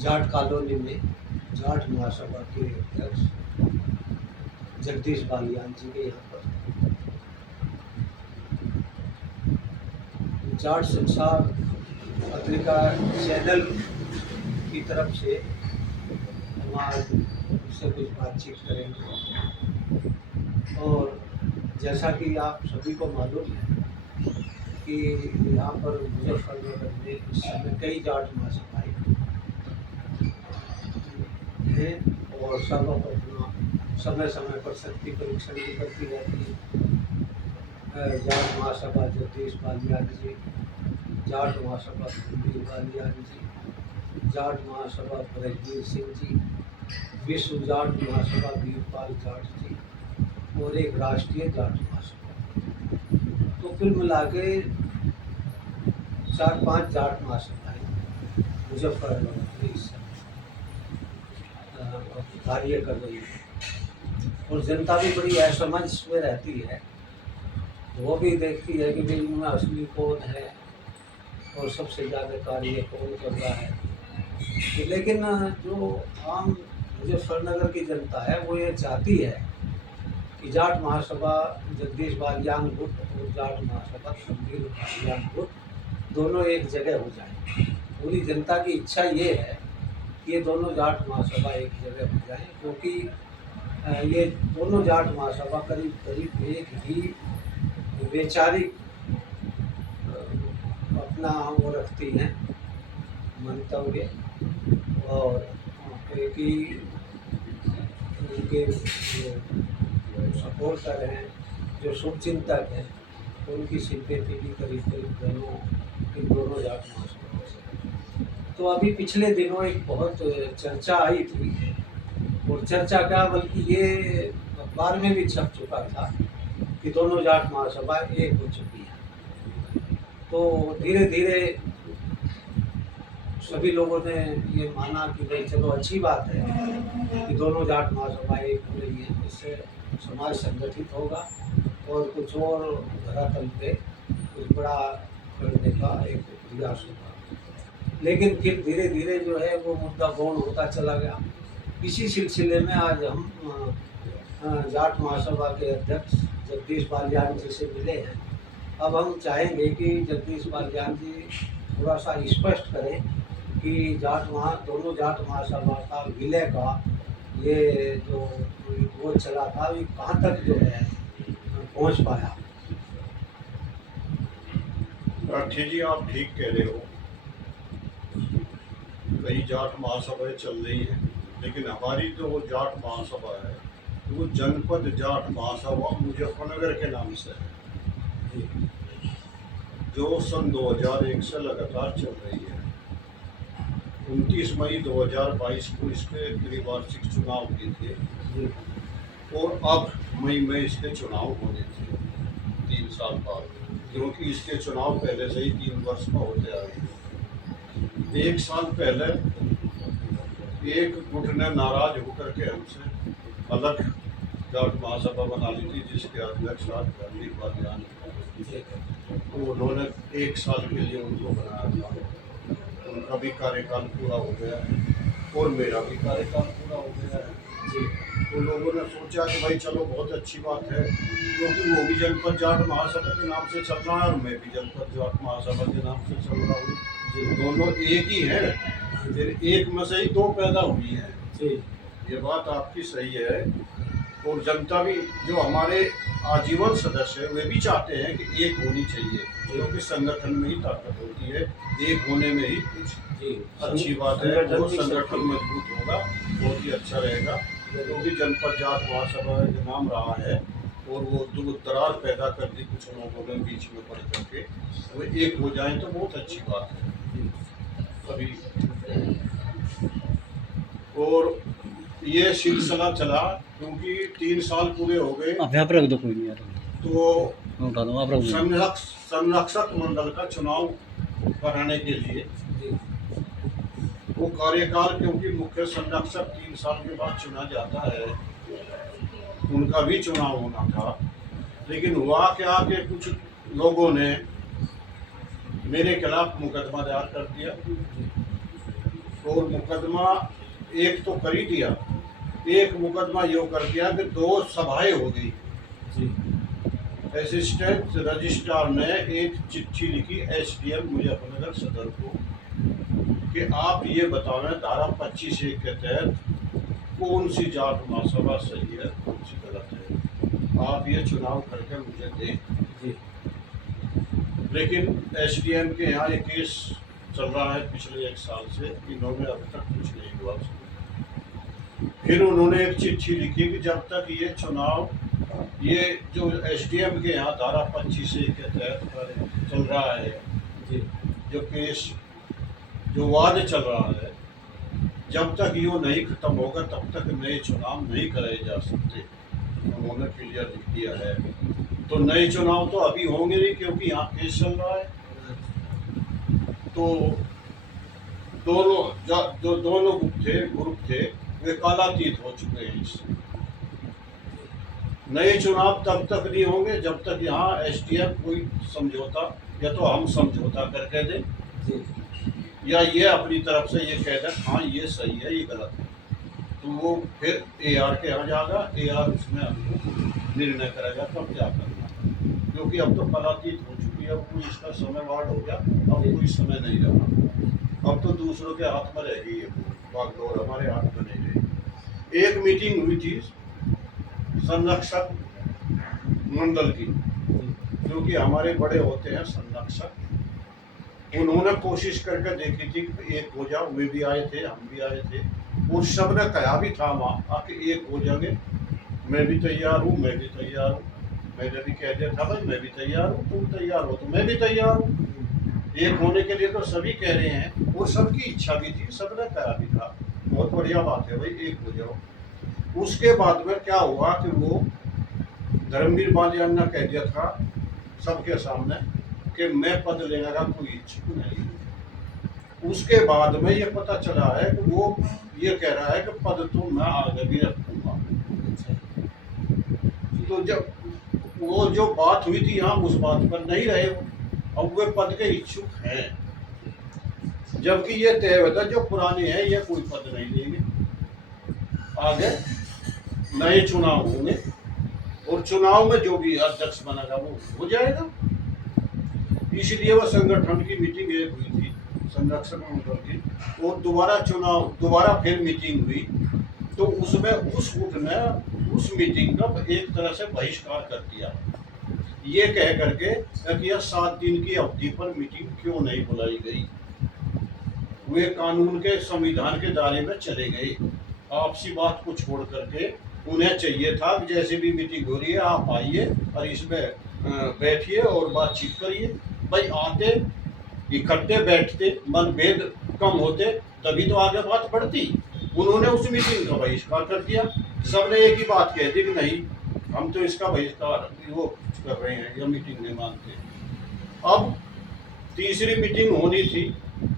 Jat colony में जाट महासभा के अध्यक्ष जगदीश बालियान जी के यहाँ पर जाट संसार पत्रिका चैनल की तरफ से हम आज उससे कुछ बातचीत करेंगे। और जैसा कि आप सभी को मालूम है कि यहाँ पर मुजफ्फरनगर में इस समय कई जाट महासभाएं हैं और सब अपना समय समय पर शक्ति परीक्षण भी करती रहती है। जाट महासभा जगदीश बालियान जी, जाट महासभा कुलदीप बालियान जी, जाट महासभा ब्रजवीर सिंह जी, विश्व जाट महासभा वीरपाल जाट जी और एक राष्ट्रीय जाट महासभा। तो कुल मिला के 4-5 जाट महासभाएं मुजफ्फरनगर में इस समय कार्य कर रही है और जनता भी बड़ी असमंज में रहती है। वो भी देखती है कि भाई इनमें असली कौन है और सबसे ज़्यादा कार्य कौन कर रहा है। लेकिन जो आम मुजफ्फरनगर की जनता है वो ये चाहती है कि जाट महासभा जगदीश बालियान गुट और जाट महासभा कुलदीप बालियान गुट दोनों एक जगह हो जाए। पूरी जनता की इच्छा ये है कि ये दोनों जाट महासभा एक जगह हो जाए, क्योंकि ये दोनों जाट महासभा करीब करीब एक ही वैचारिक अपना वो रखती हैं मंतव्य और एक ही उनके सपोर्टर हैं जो शुभचिंतक हैं, उनकी सिंपैथी भी करीब करीब इन दोनों जाट महासभाओं से। तो अभी पिछले दिनों एक बहुत चर्चा आई थी और चर्चा क्या बल्कि ये अखबार में भी छप चुका था कि दोनों जाट महासभा एक हो चुकी है। तो धीरे धीरे सभी लोगों ने ये माना कि भाई चलो अच्छी बात है कि दोनों जाट महासभा एक हो रही है, इससे समाज संगठित होगा और कुछ और धरातल पे कुछ बड़ा करने का एक प्रयास होगा। लेकिन फिर धीरे धीरे जो है वो मुद्दा गौण होता चला गया। इसी सिलसिले में आज हम जाट महासभा के अध्यक्ष जगदीश बालियान जी से मिले हैं। अब हम चाहेंगे कि जगदीश बालियान जी थोड़ा सा स्पष्ट करें कि दोनों जाट महासभा का विलय का ये जो वो चला था ये कहाँ तक जो है पहुँच पाया। राठी जी, आप ठीक कह रहे हो, कई जाट महासभाएं चल रही है, लेकिन हमारी जो जाट महासभा है वो जनपद जाट महासभा मुजफ्फरनगर के नाम से है, जो सन 2001 से लगातार चल रही है। 29 मई 2022 को इसके त्रिवार्षिक चुनाव किए थे और अब मई में इसके चुनाव होने थे 3 साल बाद, क्योंकि इसके चुनाव पहले से ही 3 वर्ष का होते आ रहे हैं। 1 साल पहले एक गुट ने नाराज होकर के हमसे अलग जाट महासभा बना ली थी, जिसके अध्यक्ष आज जगदीश बालियान तो उन्होंने 1 साल के लिए उनको बनाया था। उनका भी कार्यकाल पूरा हो गया है और मेरा भी कार्यकाल पूरा हो गया है। तो लोगों ने सोचा कि भाई चलो बहुत अच्छी बात है, क्योंकि वो भी जनपद जाट महासभा के नाम से चल रहा है और मैं भी जनपद जाट महासभा के नाम से चल रहा हूँ। दोनों एक ही है, फिर एक में से ही 2 पैदा हुई है। ये बात आपकी सही है और जनता भी जो हमारे आजीवन सदस्य है वे भी चाहते हैं कि एक होनी चाहिए, क्योंकि संगठन में ही ताकत होती है, एक होने में ही कुछ अच्छी बात है। वो संगठन मजबूत होगा, बहुत ही अच्छा रहेगा। क्योंकि जनपद जाट महासभा का नाम रहा है और वो दूर दरार पैदा कर दी कुछ लोगों ने बीच में पड़ करके, वो एक हो जाए तो बहुत अच्छी बात है अभी। और ये सिलसिला चला क्योंकि 3 साल पूरे हो गए, रख दो कोई नहीं यार, तो संरक्षक मंडल का चुनाव कराने के लिए वो कार्यकाल, क्योंकि मुख्य संरक्षक 3 साल के बाद चुना जाता है, उनका भी चुनाव होना था। लेकिन हुआ क्या कि कुछ लोगों ने मेरे खिलाफ मुकदमा दायर कर दिया और मुकदमा एक तो कर ही दिया, एक मुकदमा यो कर दिया कि 2 सभाएं हो गई। जी असिस्टेंट रजिस्ट्रार ने एक चिट्ठी लिखी एसडीएम मुजफ्फरनगर सदर को कि आप ये बतावें धारा 25(1) के तहत कौन सी जाट महासभा सही है, कौन सी गलत है, आप ये चुनाव करके मुझे दें। जी लेकिन एसडीएम के यहाँ ये केस चल रहा है पिछले 1 साल से, इन्होंने अभी तक कुछ नहीं हुआ। फिर उन्होंने एक चिट्ठी लिखी कि जब तक ये चुनाव, ये जो एसडीएम के यहाँ धारा 25(1) के तहत चल रहा है, जी जो केस जो वाद चल रहा है, जब तक यो नहीं खत्म होगा तब तक नए चुनाव नहीं कराए जा सकते। उन्होंने क्लियर लिख दिया है। तो नए चुनाव तो अभी होंगे नहीं क्योंकि यहाँ केस चल रहा है। तो जो दोनों ग्रुप थे वे कालातीत हो चुके हैं इससे। नए चुनाव तब तक नहीं होंगे जब तक यहाँ एसडीएम कोई समझौता, या तो हम समझौता करके दें जी या ये अपनी तरफ से ये कह दें हाँ ये सही है ये गलत है, तो वो फिर एआर के यहाँ जाएगा, एआर उसमें हमको निर्णय करेगा कब क्या करना है। क्योंकि अब तो पलातीत हो चुकी है, अब कोई इसका समय वार्ड हो गया, अब कोई समय नहीं रहा। अब तो दूसरों के हाथ में रह गई है बागडोर, हमारे हाथ में नहीं रही। एक मीटिंग हुई थी संरक्षक मंडल की, क्योंकि हमारे बड़े होते हैं संरक्षक, उन्होंने कोशिश करके देखी थी कि एक हो जाओ। वे भी आए थे, हम भी आए थे, और सब ने कहा भी था वहाँ आके एक हो जाएंगे, मैं भी तैयार हूँ, मैं भी तैयार हूँ। मैंने भी कह दिया था भाई मैं भी तैयार हूँ, तुम तैयार हो तो मैं भी तैयार हूँ। एक होने के लिए तो सभी कह रहे हैं और सबकी इच्छा भी थी, सबने कहा भी था, बहुत बढ़िया बात है भाई एक हो जाओ। उसके बाद में क्या हुआ कि वो धर्मवीर बालियान ने कह दिया था सबके सामने कि मैं पद लेने का कोई इच्छुक नहीं। उसके बाद में ये पता चला है कि वो ये कह रहा है कि पद तो मैं आगे भी रखूंगा। तो जब वो जो बात हुई थी यहाँ उस बात पर नहीं रहे, अब वे पद के इच्छुक हैं, जबकि ये तय हुआ था जो पुराने हैं ये कोई पद नहीं लेंगे, आगे नए चुनाव होंगे और चुनाव में जो भी अध्यक्ष बनेगा वो हो जाएगा। इसलिए वह संगठन की मीटिंग एक हुई थी संरक्षक मंडल की, और दोबारा फिर मीटिंग हुई, तो उसमें उस गुट ने उस मीटिंग का एक तरह से बहिष्कार कर दिया, ये कह करके कि यह 7 दिन की अवधि पर मीटिंग क्यों नहीं बुलाई गई। वे कानून के संविधान के दायरे में चले गए। आपसी बात को छोड़ करके उन्हें चाहिए था कि जैसे भी मीटिंग हो रही है आप आइए और इसमें बैठिए और बातचीत करिए। भाई आते इकट्ठे बैठते, मतभेद कम होते, तभी तो आगे बात बढ़ती। उन्होंने उस मीटिंग का बहिष्कार कर दिया। सबने एक ही बात कह दी कि नहीं हम तो इसका बहिष्कार वो कर रहे हैं, यह मीटिंग नहीं मानते। अब तीसरी मीटिंग होनी थी,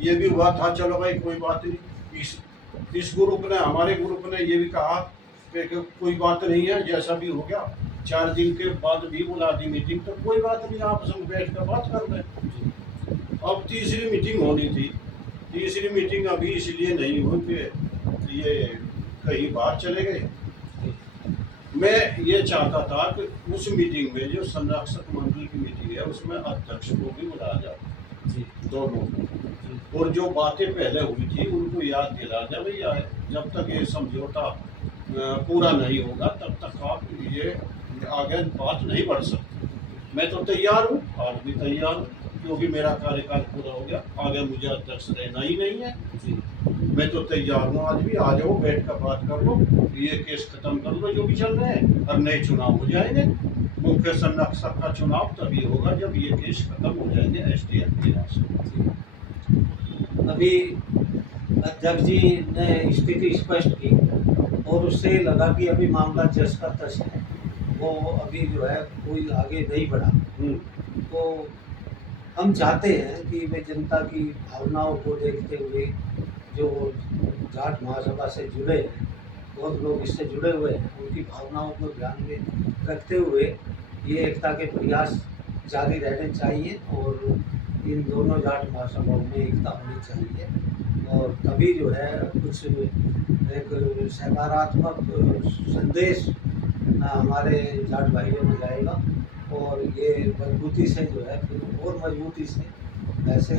ये भी हुआ था, चलो भाई कोई बात नहीं। इस ग्रुप ने, हमारे ग्रुप ने ये भी कहा कि कोई बात नहीं है, जैसा भी हो गया 4 दिन के बाद भी बुला दी मीटिंग, तो कोई बात नहीं, आपस में बैठ कर बात कर लें। अब तीसरी मीटिंग होनी थी, तीसरी मीटिंग अभी इसलिए नहीं हुई कि ये कहीं बाहर चले गए। मैं ये चाहता था कि उस मीटिंग में जो संरक्षक मंडल की मीटिंग है उसमें अध्यक्ष को भी बुलाया जाए, दोनों को, और जो बातें पहले हुई थी उनको याद दिला जाए भैया जब तक ये समझौता पूरा नहीं होगा तब तक आप ये आगे बात नहीं बढ़ सकती। मैं तो तैयार हूँ, आज भी तैयार हूँ, क्योंकि मेरा कार्यकाल पूरा हो गया, आगे मुझे अध्यक्ष रहना ही नहीं है। मैं तो तैयार हूँ, आज भी आ जाओ, बैठ कर बात कर लो, ये केस खत्म कर लो जो भी चल रहे हैं, और नए चुनाव हो जाएंगे। मुख्य संरक्षक का चुनाव तभी होगा जब ये केस खत्म हो जाएंगे एसडीएम के यहाँ से। अभी अध्यक्ष जी ने स्थिति स्पष्ट की और उससे लगा कि अभी मामला जस का तस है, वो अभी जो है कोई आगे नहीं बढ़ा। तो हम चाहते हैं कि वे जनता की भावनाओं को देखते हुए, जो जाट महासभा से जुड़े हैं, बहुत लोग इससे जुड़े हुए हैं, उनकी भावनाओं को ध्यान में रखते हुए ये एकता के प्रयास जारी रहने चाहिए और इन दोनों जाट महासभाओं में एकता होनी चाहिए। और तभी जो है कुछ एक सकारात्मक संदेश हमारे जाट भाइयों में जाएगा और ये मजबूती से जो है फिर और मजबूती से ऐसे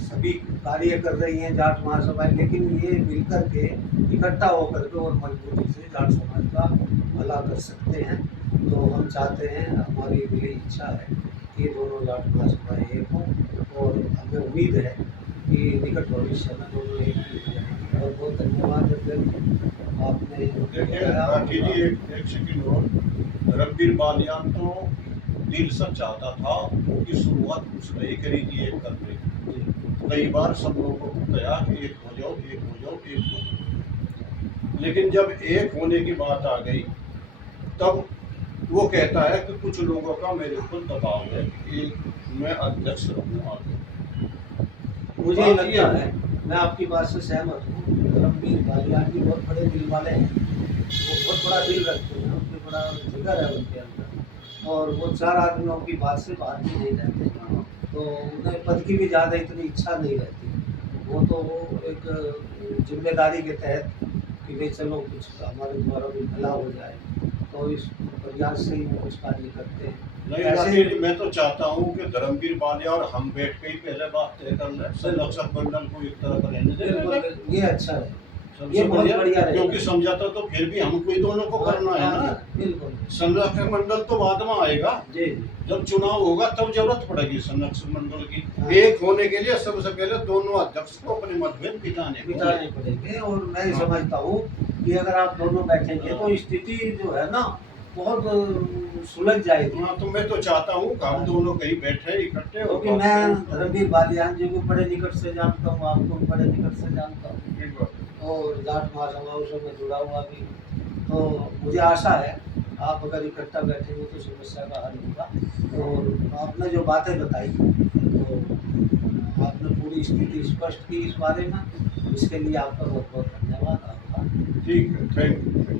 सभी कार्य कर रही हैं जाट महासभाएं, लेकिन ये मिलकर के इकट्ठा होकर के और मजबूती से जाट समाज का भला कर सकते हैं। तो हम चाहते हैं, हमारी दिली इच्छा है कि दोनों जाट महासभाएं एक हों और हमें उम्मीद है कि निकट भविष्य में दोनों एक ही हो जाएंगे। बहुत बहुत धन्यवाद आपने देखिए राठी जी, एक सेकंड और, रणबीर बालियान तो दिल से चाहता था कि शुरुआत उसने ही करी थी एक करने की। कई बार सब लोगों को कहा कि एक हो जाओ, एक हो जाओ, एक हो जाओ, लेकिन जब एक होने की बात आ गई तब वो कहता है कि कुछ लोगों का मेरे ऊपर दबाव है कि मैं अध्यक्ष रहूँगा। मुझे लगता है, मैं आपकी बात से सहमत हूँ, रणबीर बालियान जी बहुत बड़े दिल वाले हैं, वो बहुत बड़ा दिल रखते हैं, उनके बड़ा जिगर है उनके अंदर, और वो चार आदमियों की बात से बाहर भी नहीं रहते, तो उन्हें पद की भी ज़्यादा इतनी इच्छा नहीं रहती। वो तो एक जिम्मेदारी के तहत कि भाई चलो कुछ हमारे द्वारा भी भला हो जाए, तो इस प्रयास से ही वो कुछ कार्य करते हैं। नहीं ऐसे राठी जी, मैं तो चाहता हूँ कि धर्मवीर बालिया और हम बैठ के ही पहले बात तय कर लें, संरक्षक मंडल को एक तरफ रहने दें। ये अच्छा है, सबसे ये बहुत बढ़िया रहेगा। क्योंकि समझाता तो फिर भी हमको ही दोनों को करना है ना। बिल्कुल संरक्षक मंडल तो बाद में आएगा, जी। जब चुनाव होगा तब जरूरत पड़ेगी संरक्षक मंडल की। हाँ। एक होने के लिए सबसे पहले दोनों अध्यक्ष को अपने मतभेद मिटाने पड़ेंगे, और मैं हाँ। समझता हूँ कि अगर आप दोनों बैठेंगे तो स्थिति जो है ना बहुत सुलझ जाएगी। हाँ, तो मैं तो चाहता हूँ कि हम दोनों कहीं बैठे इकट्ठे हो। क्योंकि मैं धर्मवीर बालियान जी को बड़े निकट से जानता हूँ, आपको भी बड़े निकट से जानता हूँ, और जाट महासभाओं से मैं जुड़ा हुआ भी, तो मुझे आशा है आप अगर इकट्ठा बैठेंगे तो समस्या का हल होगा। और आपने जो बातें बताई तो आपने पूरी स्थिति स्पष्ट की इस बारे में, इसके लिए आपका बहुत बहुत धन्यवाद। आपका ठीक है, थैंक यू।